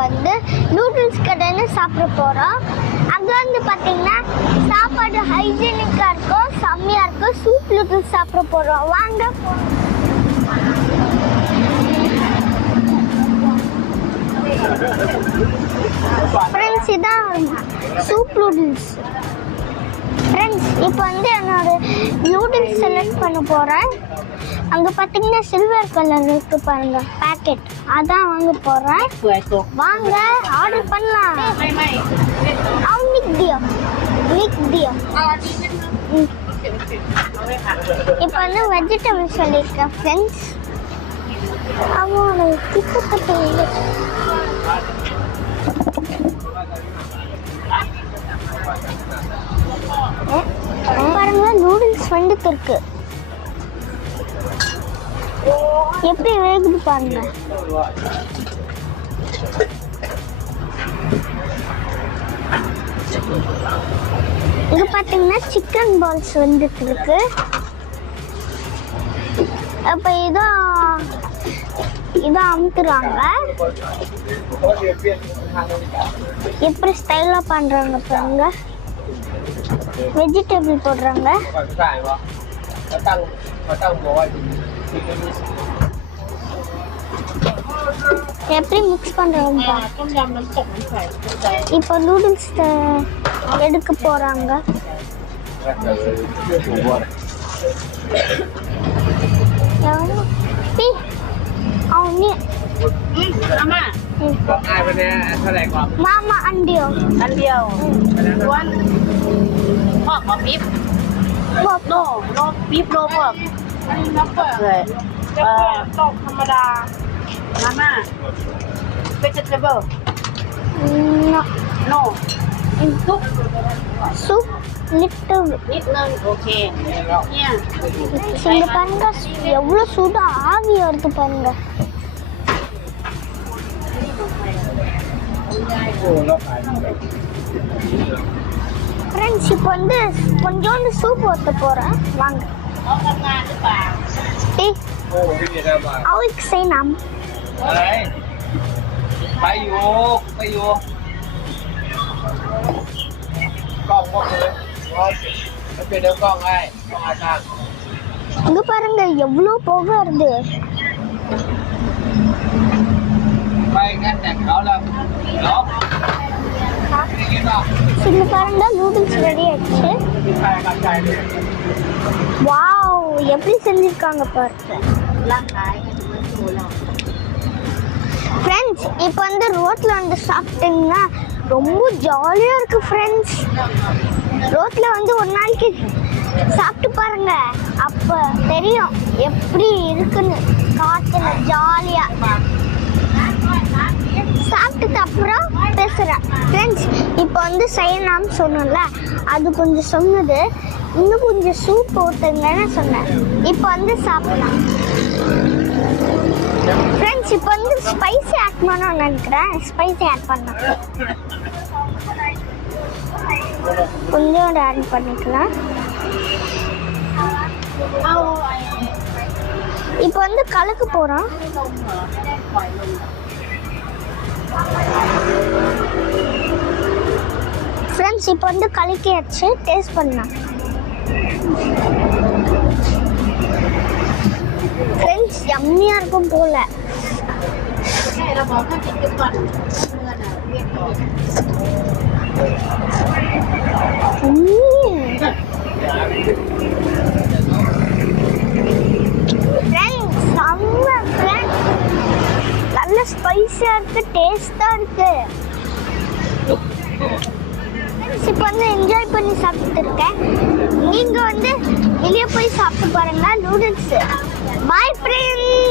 வந்து நூடுல்ஸ் கடைன்னு சாப்பிட போகிறோம் அங்கே வந்து பார்த்தீங்கன்னா சாப்பாடு ஹைஜீனிக்காக இருக்கும் செம்மியாக இருக்கும் சூப் நூடுல்ஸ் சாப்பிட போகிறோம் வாங்க. ஃப்ரெண்ட்ஸ் இதான் சூப் நூடுல்ஸ் ஃப்ரெண்ட்ஸ் இப்போ வந்து என்னோட நூடுல்ஸ் செலக்ட் பண்ண போகிறேன் அங்கே பார்த்தீங்கன்னா சில்வர் கலர் இருக்கு பாருங்க பாக்கெட் அதான் வாங்க போகிறேன் வாங்க ஆர்டர் பண்ணலாம். அவன் நிக் தியோ இப்போ வந்து வெஜிடபிள்ஸ் சொல்லியிருக்கேன் ஃப்ரெண்ட்ஸ் அவனோட கிட்டத்தட்ட பாருங்க நூடுல்ஸ் வந்துட்டு இருக்கு. எப்படி வேகுது பாருங்க. இங்க பாத்தீங்கன்னா சிக்கன் பால்ஸ் வந்துட்டு இருக்கு அப்ப இதான் இதை அமுத்துறாங்க. எப்படி ஸ்டைலா பண்றாங்க பாருங்க. வெஜிடபிள் போடுறாங்க. எப்படி மிக்ஸ் பண்றோம் இப்ப நூடுல்ஸ் எடுக்க போறாங்க Mama Andio. Andio. One. Pop, pop, beep. Pop, no, no, beep, no, pop. อันนี้น้ำเปลือกเลยจะเปลือกตกธรรมดามาม่า vegetable no no ซุป soup little นิดนึงโอเค เนี่ย இங்க பாருங்க எவ்வளவு சூடா ஆவி வருது பாருங்க โอ้แล้วขาย ஃப்ரெண்ட்ஸ் இப்போ வந்து கொஞ்சோண்டு சூப் ஊற்ற போறேன் வாங்க เขาทำงานหรือเปล่า டீ โอ้พี่จะได้มา เอาอีกใส่น้ อะไรไปอยู่ไปอยู่กล้องพวกเลยมันเป็นเดี๋ยวกล้องให้กล้องอาจารย์ ำஇங்க பாருங்க எவ்வளோ புகை வருது ไปงานแต่งเขาแล้วเนาะนี่กินป่ะ இங்க பாருங்க நூடுல்ஸ் ரெடி ஆயிடுச்சு มีใครกระจายเลย வாவ் ว எப்படி செஞ்சுருக்காங்க பாருங்க. ஃப்ரெண்ட்ஸ் இப்போ வந்து ரோட்டில் வந்து சாப்பிட்டீங்கன்னா ரொம்ப ஜாலியாக இருக்குது ஃப்ரெண்ட்ஸ் ரோட்டில் வந்து ஒரு நாளைக்கு சாப்பிட்டு பாருங்க. அப்போ தெரியும் எப்படி இருக்குன்னு. காற்றுல ஜாலியாக இப்போ வந்து சைனாம்னு சொன்னோம்ல அது கொஞ்சம் சொன்னது. இன்னும் கொஞ்சம் சூப் போட்டுங்கன்னு சொன்னேன். இப்போ வந்து சாப்பிடலாம். ஃப்ரெண்ட்ஸ் இப்போ வந்து ஸ்பைசி ஆட் பண்ணணும்னு நினைக்கிறேன். ஸ்பைசி ஆட் பண்ணலாம். கொஞ்சோண்டு ஆட் பண்ணிக்கலாம். இப்போ வந்து கலக்கு போகிறோம் ஃப்ரெண்ட்ஸ் இப்போ வந்து கலக்கியாச்சு டேஸ்ட் பண்ணலாம். ஃப்ரெண்ட்ஸ் எம்மியாக இருக்கும் போல். Mm. நல்ல ஸ்பைஸாக இருக்குது டேஸ்ட்டாக இருக்குது வந்து என்ஜாய் பண்ணி சாப்பிட்டுருக்கேன் நீங்கள் வந்து வெளியே போய் சாப்பிட்டு பாருங்க நூடுல்ஸ் பாய் ஃப்ரெண்ட்ஸ்